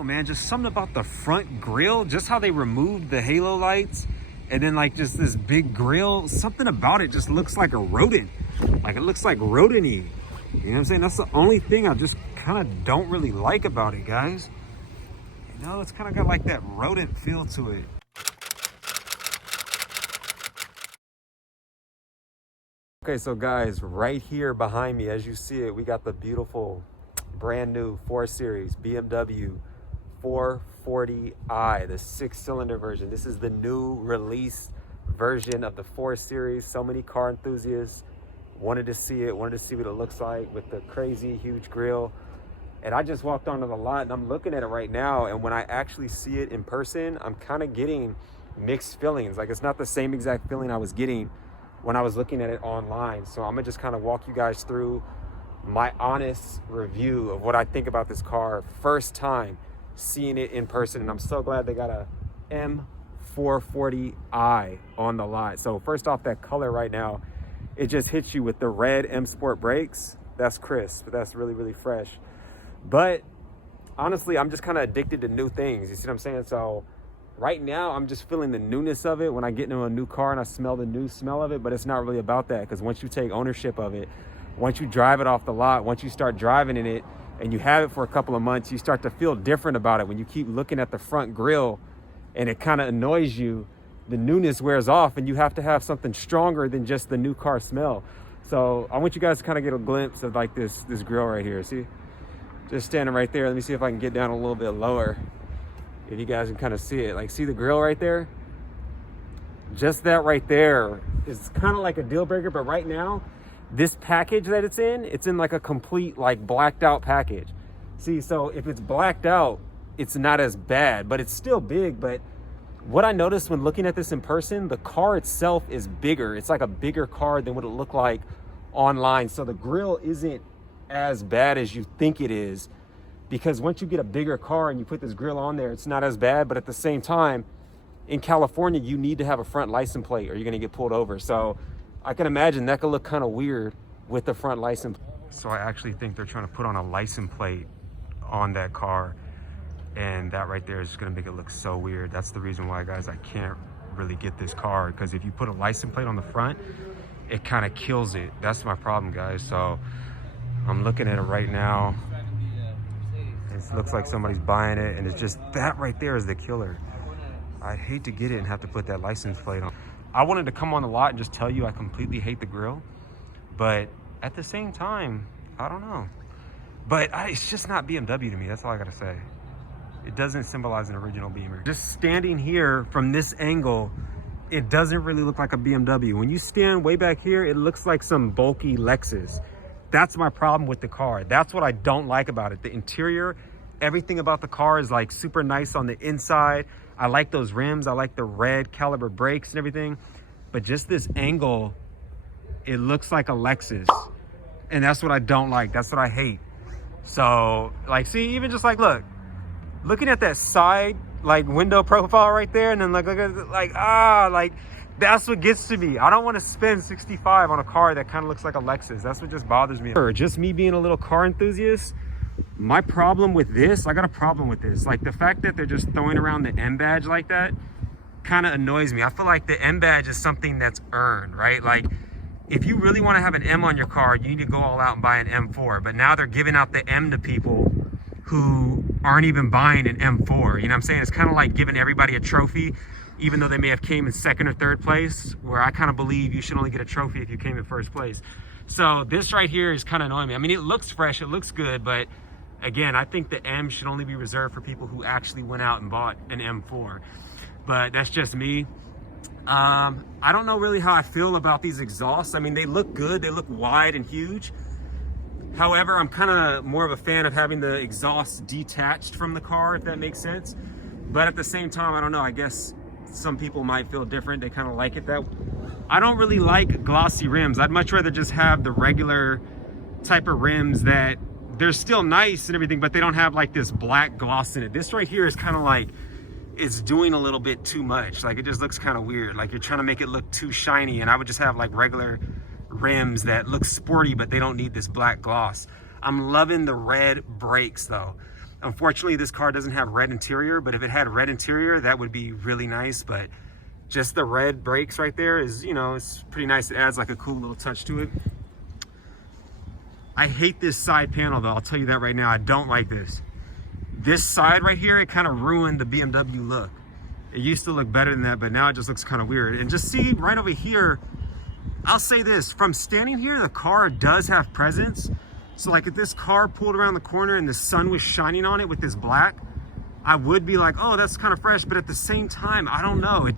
know, man, just something about the front grille, just how they removed the halo lights and then like just this big grille, something about it just looks like a rodent. Like it looks like rodent-y. You know what I'm saying? That's the only thing I just kind of don't really like about it, guys. You know, it's kind of got like that rodent feel to it. Okay, so guys, right here behind me, as you see it, we got the beautiful brand new 4 Series BMW M440i, the 6-cylinder version. This is the new release version of the 4 Series. So many car enthusiasts wanted to see it, wanted to see what it looks like with the crazy huge grille. And I just walked onto the lot and I'm looking at it right now, and when I actually see it in person, I'm kind of getting mixed feelings. Like it's not the same exact feeling I was getting when I was looking at it online. So I'm gonna just kind of walk you guys through my honest review of what I think about this car first time seeing it in person. And I'm so glad they got a M440i on the lot. So first off, that color right now, it just hits you with the red M Sport brakes. That's crisp, that's really, really fresh. But honestly, I'm just kind of addicted to new things. You see what I'm saying? So right now, I'm just feeling the newness of it when I get into a new car and I smell the new smell of it, but it's not really about that, because once you take ownership of it, once you drive it off the lot, once you start driving in it and you have it for a couple of months, you start to feel different about it. When you keep looking at the front grille and it kind of annoys you, the newness wears off and you have to have something stronger than just the new car smell. So I want you guys to kind of get a glimpse of like this grille right here. See, just standing right there. Let me see if I can get down a little bit lower, if you guys can kind of see it. Like, see the grille right there? Just that right there is kind of like a deal breaker. But right now, this package that it's in like a complete like blacked out package. See, so if it's blacked out, it's not as bad, but it's still big. But what I noticed when looking at this in person, the car itself is bigger. It's like a bigger car than what it looked like online. So the grille isn't as bad as you think it is, because once you get a bigger car and you put this grille on there, it's not as bad. But at the same time, in California, you need to have a front license plate or you're gonna get pulled over. So I can imagine that could look kind of weird with the front license. So I actually think they're trying to put on a license plate on that car, and that right there is gonna make it look so weird. That's the reason why, guys, I can't really get this car, because if you put a license plate on the front, it kind of kills it. That's my problem, guys. So I'm looking at it right now. It looks like somebody's buying it, and it's just that right there is the killer. I'd hate to get it and have to put that license plate on. I wanted to come on the lot and just tell you I completely hate the grille, but at the same time, I don't know. But it's just not BMW to me. That's all I gotta say. It doesn't symbolize an original Beamer. Just standing here from this angle, it doesn't really look like a BMW. When you stand way back here, it looks like some bulky Lexus. That's my problem with the car. That's what I don't like about it. The interior, everything about the car is like super nice on the inside. I like those rims. I like the red caliber brakes and everything. But just this angle, it looks like a Lexus. And that's what I don't like. That's what I hate. So, like, see, even just like, looking at that side, like, window profile right there, and then like that's what gets to me. I don't want to spend $65 on a car that kind of looks like a Lexus. That's what just bothers me. Or just me being a little car enthusiast, my problem with this, I got a problem with this. Like, the fact that they're just throwing around the M badge like that kind of annoys me. I feel like the M badge is something that's earned, right? Like, if you really want to have an M on your car, you need to go all out and buy an M4. But now they're giving out the M to people who aren't even buying an M4. You know what I'm saying? It's kind of like giving everybody a trophy, even though they may have came in second or third place, where I kind of believe you should only get a trophy if you came in first place. So this right here is kind of annoying me. I mean, it looks fresh, it looks good, but again, I think the M should only be reserved for people who actually went out and bought an M4. But that's just me. I don't know really how I feel about these exhausts. I mean, they look good, they look wide and huge. However, I'm kind of more of a fan of having the exhaust detached from the car, if that makes sense. But at the same time, I don't know, I guess some people might feel different. They kind of like it that way. I don't really like glossy rims. I'd much rather just have the regular type of rims that they're still nice and everything, but they don't have like this black gloss in it. This right here is kind of like, it's doing a little bit too much. Like, it just looks kind of weird. Like, you're trying to make it look too shiny, and I would just have like regular rims that look sporty, but they don't need this black gloss. I'm loving the red brakes though. Unfortunately, this car doesn't have red interior, but if it had red interior, that would be really nice. But just the red brakes right there is, you know, it's pretty nice. It adds like a cool little touch to it. I hate this side panel though, I'll tell you that right now. I don't like this. This side right here, it kind of ruined the BMW look. It used to look better than that, but now it just looks kind of weird. And just see right over here, I'll say this, from standing here, the car does have presence. So like if this car pulled around the corner and the sun was shining on it with this black, I would be like, oh, that's kind of fresh. But at the same time, I don't know.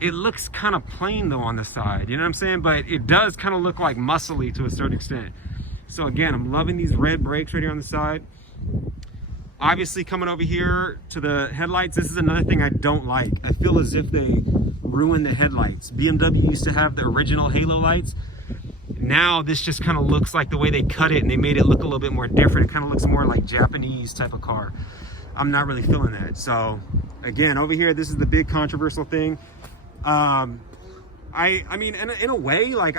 It looks kind of plain though on the side, you know what I'm saying? But it does kind of look like muscly to a certain extent. So again, I'm loving these red brakes right here on the side. Obviously coming over here to the headlights, this is another thing I don't like. I feel as if they ruined the headlights. BMW used to have the original halo lights. Now this just kind of looks like the way they cut it and they made it look a little bit more different. It kind of looks more like Japanese type of car. I'm not really feeling that. So again, over here, this is the big controversial thing. I mean, in a way, like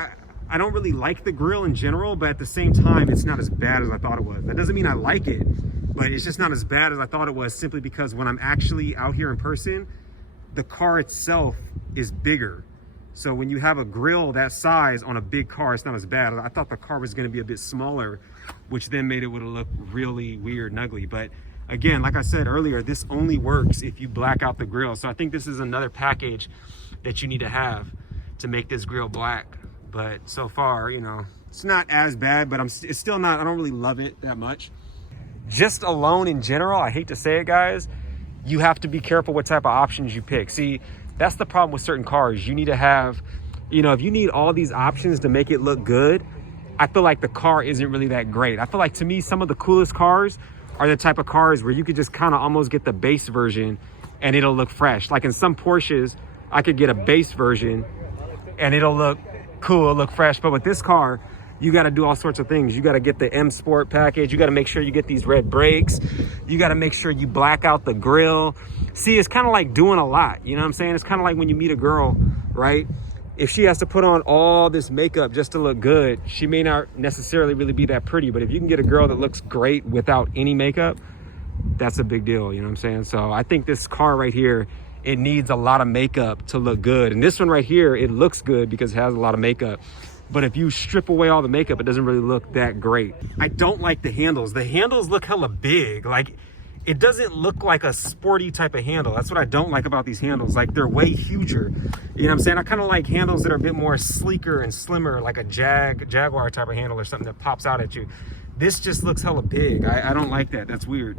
I don't really like the grille in general, but at the same time, it's not as bad as I thought it was. That doesn't mean I like it, but it's just not as bad as I thought it was, simply because when I'm actually out here in person, the car itself is bigger. So when you have a grille that size on a big car, it's not as bad. I thought the car was gonna be a bit smaller, which then made it would look really weird and ugly. But again, like I said earlier, this only works if you black out the grille. So I think this is another package that you need to have to make this grille black. But so far, you know, it's not as bad, but it's still not, I don't really love it that much. Just alone in general, I hate to say it, guys, you have to be careful what type of options you pick. See, that's the problem with certain cars. You need to have, you know, if you need all these options to make it look good, I feel like the car isn't really that great. I feel like, to me, some of the coolest cars are the type of cars where you could just kind of almost get the base version and it'll look fresh. Like in some Porsches, I could get a base version and it'll look cool, it'll look fresh. But with this car, you got to do all sorts of things. You got to get the M Sport package. You got to make sure you get these red brakes. You got to make sure you black out the grille. See, it's kind of like doing a lot. You know what I'm saying? It's kind of like when you meet a girl, right? If she has to put on all this makeup just to look good, she may not necessarily really be that pretty. But if you can get a girl that looks great without any makeup, that's a big deal. You know what I'm saying? So I think this car right here, it needs a lot of makeup to look good. And this one right here, it looks good because it has a lot of makeup. But if you strip away all the makeup, it doesn't really look that great. I don't like the handles. The handles look hella big. Like, it doesn't look like a sporty type of handle. That's what I don't like about these handles. Like, they're way huger. You know what I'm saying? I kind of like handles that are a bit more sleeker and slimmer, like a Jaguar type of handle or something that pops out at you. This just looks hella big. I don't like that. That's weird.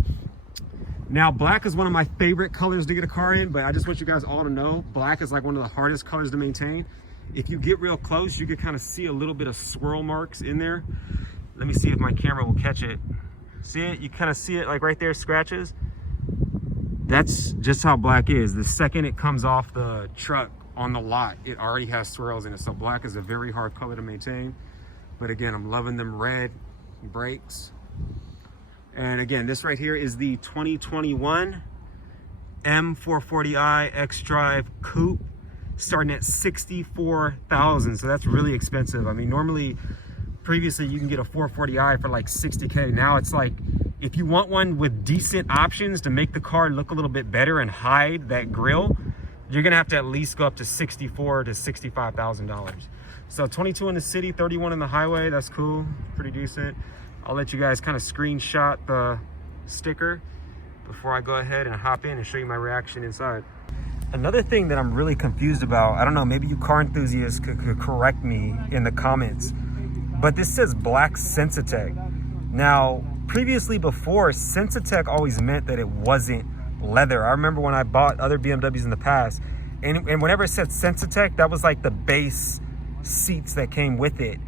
Now, black is one of my favorite colors to get a car in, but I just want you guys all to know, black is like one of the hardest colors to maintain. If you get real close, you can kind of see a little bit of swirl marks in there. Let me see if my camera will catch it. See it? You kind of see it like right there, scratches. That's just how black is. The second it comes off the truck on the lot, it already has swirls in it. So black is a very hard color to maintain. But again, I'm loving them red brakes. And again, this right here is the 2021 M440i X-Drive Coupe, starting at $64,000. So that's really expensive. I mean, normally, previously you can get a 440i for like 60K. Now it's like, if you want one with decent options to make the car look a little bit better and hide that grille, you're gonna have to at least go up to $64,000 to $65,000. So 22 in the city, 31 in the highway. That's cool, pretty decent. I'll let you guys kind of screenshot the sticker before I go ahead and hop in and show you my reaction inside. Another thing that I'm really confused about, I don't know, maybe you car enthusiasts could correct me in the comments, but this says black Sensitech. Now, previously before, Sensitech always meant that it wasn't leather. I remember when I bought other BMWs in the past, and whenever it said Sensitech, that was like the base seats that came with it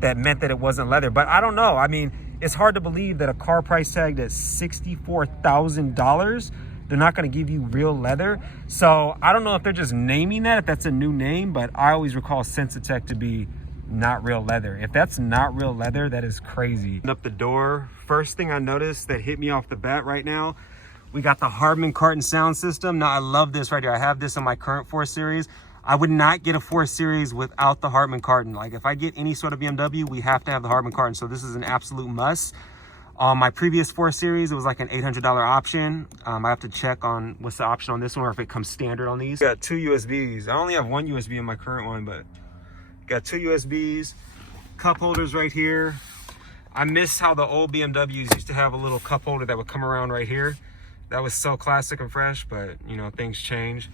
that meant that it wasn't leather. But I don't know. I mean, it's hard to believe that a car price tagged at $64,000, they're not going to give you real leather. So I don't know if they're just naming that, if that's a new name, but I always recall Sensitech to be not real leather. If that's not real leather, that is crazy. Open up the door. First thing I noticed that hit me off the bat right now, we got the Harman Kardon sound system. Now I love this right here. I have this on my current 4 Series. I would not get a 4 Series without the Harman Kardon. Like, if I get any sort of BMW, we have to have the Harman Kardon. So this is an absolute must. On my previous 4 Series, it was like an $800 option. I have to check on what's the option on this one or if it comes standard on these. Got 2 USBs. I only have 1 USB in my current one, but got 2 USBs, cup holders right here. I miss how the old BMWs used to have a little cup holder that would come around right here. That was so classic and fresh, but you know, things change.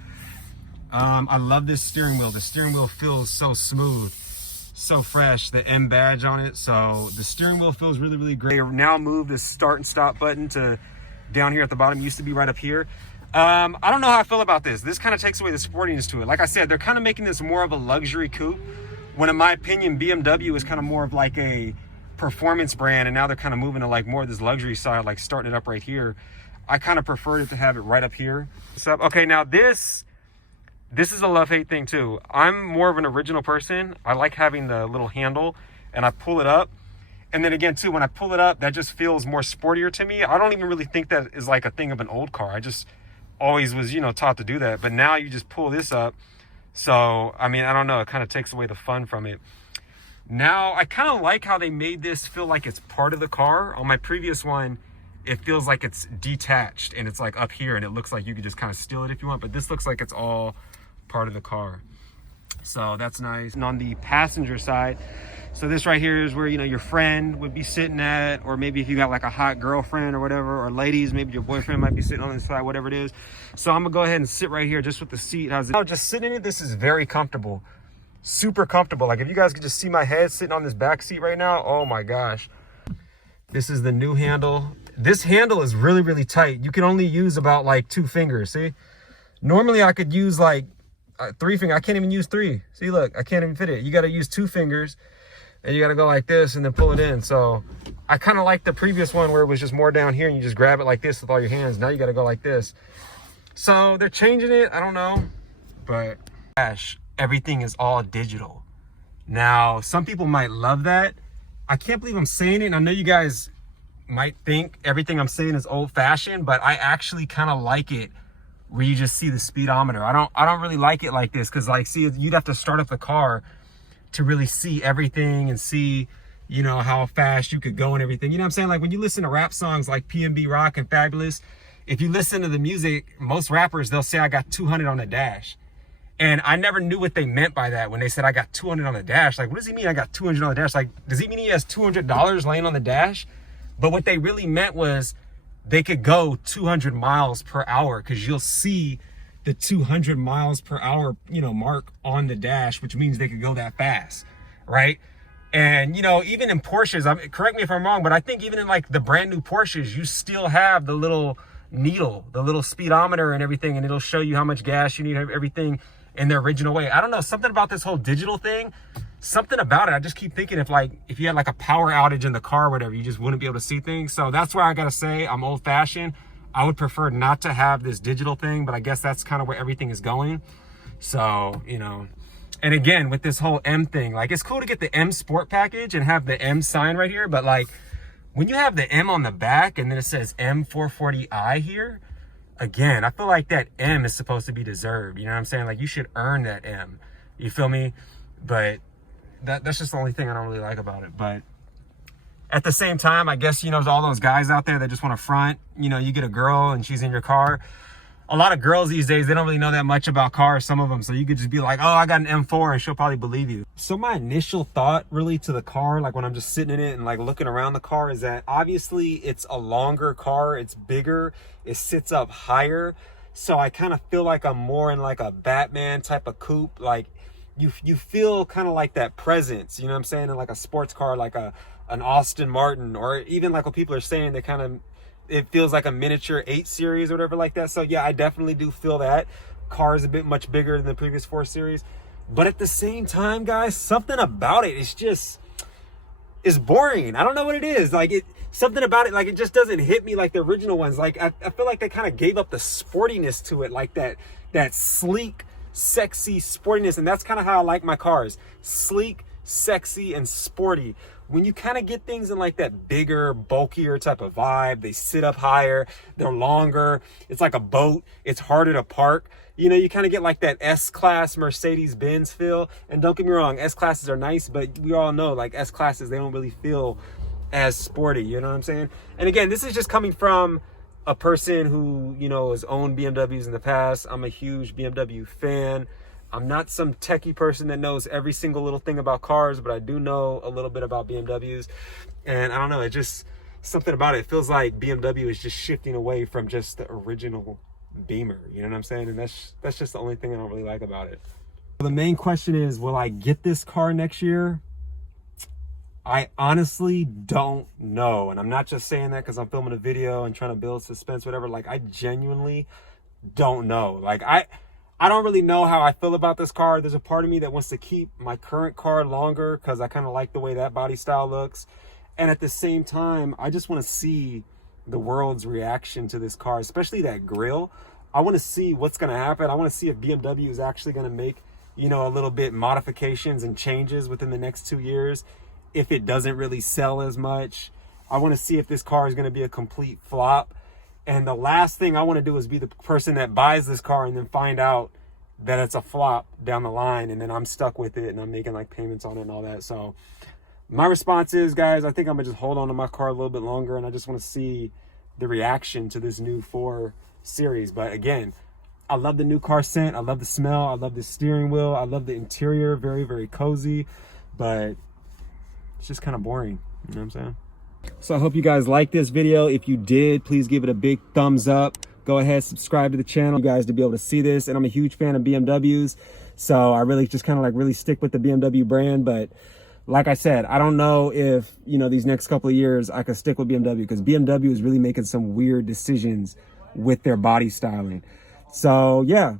I love this steering wheel. The steering wheel feels so smooth, so fresh. The M badge on it, so the steering wheel feels really, really great. They now moved the start and stop button to down here at the bottom. It used to be right up here. I don't know how I feel about this. This kind of takes away the sportiness to it. Like I said, they're kind of making this more of a luxury coupe, when in my opinion, BMW is kind of more of like a performance brand, and now they're kind of moving to like more of this luxury side, like starting it up right here. I kind of prefer it to have it right up here. So, okay, now this is a love-hate thing too. I'm more of an original person. I like having the little handle, and I pull it up. And then again too, when I pull it up, that just feels more sportier to me. I don't even really think that is like a thing of an old car. I just always was, you know, taught to do that. But now you just pull this up. So, I mean, I don't know. It kind of takes away the fun from it. Now, I kind of like how they made this feel like it's part of the car. On my previous one, it feels like it's detached and it's like up here and it looks like you could just kind of steal it if you want. But this looks like it's all part of the car. So that's nice. And on the passenger side, so this right here is where, you know, your friend would be sitting at, or maybe if you got like a hot girlfriend or whatever, or ladies, maybe your boyfriend might be sitting on the side, whatever it is. So I'm gonna go ahead and sit right here just with the seat. How's it? Oh, just sitting in it, this is very comfortable. Super comfortable. Like if you guys could just see my head sitting on this back seat right now, oh my gosh. This is the new handle. This handle is really, really tight. You can only use about like 2 fingers, see? Normally I could use like 3 fingers. I can't even use 3. See, look, I can't even fit it. You got to use 2 fingers and you got to go like this and then pull it in. So I kind of like the previous one where it was just more down here and you just grab it like this with all your hands. Now you got to go like this. So they're changing it. I don't know, but gosh, everything is all digital. Now, some people might love that. I can't believe I'm saying it. And I know you guys might think everything I'm saying is old fashioned, but I actually kind of like it where you just see the speedometer. I don't really like it like this, because like, see, you'd have to start up the car to really see everything and see, you know, how fast you could go and everything. You know what I'm saying? Like when you listen to rap songs like PNB Rock and Fabulous, if you listen to the music, most rappers, they'll say I got 200 on the dash. And I never knew what they meant by that when they said I got 200 on the dash. Like, what does he mean I got 200 on the dash? Like, does he mean he has $200 laying on the dash? But what they really meant was they could go 200 miles per hour, because you'll see the 200 miles per hour, you know, mark on the dash, which means they could go that fast, right? And, you know, even in Porsches, correct me if I'm wrong, but I think even in like the brand new Porsches, you still have the little needle, the little speedometer and everything, and it'll show you how much gas you need, everything in the original way. I don't know, something about this whole digital thing, something about it. I just keep thinking if you had like a power outage in the car or whatever, you just wouldn't be able to see things. So that's where I gotta say I'm old fashioned. I would prefer not to have this digital thing, but I guess that's kind of where everything is going. So, you know, and again, with this whole M thing, like it's cool to get the M Sport package and have the M sign right here, but like when you have the M on the back and then it says M440i here, again, I feel like that M is supposed to be deserved. You know what I'm saying? Like you should earn that M. You feel me? But that's just the only thing I don't really like about it. But at the same time, I guess, you know, there's all those guys out there that just want to front. You know, you get a girl and she's in your car. A lot of girls these days, they don't really know that much about cars, some of them. So you could just be like, oh, I got an M4, and she'll probably believe you. So my initial thought really to the car, like when I'm just sitting in it and like looking around the car, is that obviously it's a longer car. It's bigger. It sits up higher. So I kind of feel like I'm more in like a Batman type of coupe. Like you feel kind of like that presence, you know what I'm saying? In like a sports car, like an Aston Martin, or even like what people are saying, they kind of, it feels like a miniature 8 Series or whatever like that. So yeah, I definitely do feel that. Car is a bit much bigger than the previous 4 Series. But at the same time, guys, something about it is just, is boring. I don't know what it is. Like something about it, like it just doesn't hit me like the original ones. Like I feel like they kind of gave up the sportiness to it, like that sleek, sexy sportiness. And that's kind of how I like my cars. Sleek, sexy, and sporty. When you kind of get things in like that bigger, bulkier type of vibe, they sit up higher, they're longer, it's like a boat, it's harder to park. You know, you kind of get like that S-Class Mercedes-Benz feel. And don't get me wrong, S-Classes are nice, but we all know like S-Classes, they don't really feel as sporty, you know what I'm saying? And again, this is just coming from a person who, you know, has owned BMWs in the past. I'm a huge BMW fan. I'm not some techie person that knows every single little thing about cars, but I do know a little bit about BMWs. And I don't know, it just, something about it feels like BMW is just shifting away from just the original Beamer, you know what I'm saying? And that's just the only thing I don't really like about it. The main question is, will I get this car next year? I honestly don't know. And I'm not just saying that because I'm filming a video and trying to build suspense, whatever. Like, I genuinely don't know. Like, I don't really know how I feel about this car. There's a part of me that wants to keep my current car longer because I kind of like the way that body style looks. And at the same time, I just want to see the world's reaction to this car, especially that grille. I want to see what's going to happen. I want to see if BMW is actually going to make, you know, a little bit modifications and changes within the next 2 years. If it doesn't really sell as much, I want to see if this car is going to be a complete flop. And the last thing I want to do is be the person that buys this car and then find out that it's a flop down the line, and then I'm stuck with it and I'm making like payments on it and all that. So my response is, guys, I think I'm gonna just hold on to my car a little bit longer, and I just want to see the reaction to this new 4 Series. But again, I love the new car scent. I love the smell. I love the steering wheel. I love the interior. Very, very cozy, but it's just kind of boring. You know what I'm saying? So I hope you guys liked this video. If you did, please give it a big thumbs up. Go ahead, subscribe to the channel, you guys, to be able to see this. And I'm a huge fan of BMWs, so I really just kind of like really stick with the BMW brand. But like I said, I don't know if, you know, these next couple of years I could stick with BMW, because BMW is really making some weird decisions with their body styling. So yeah,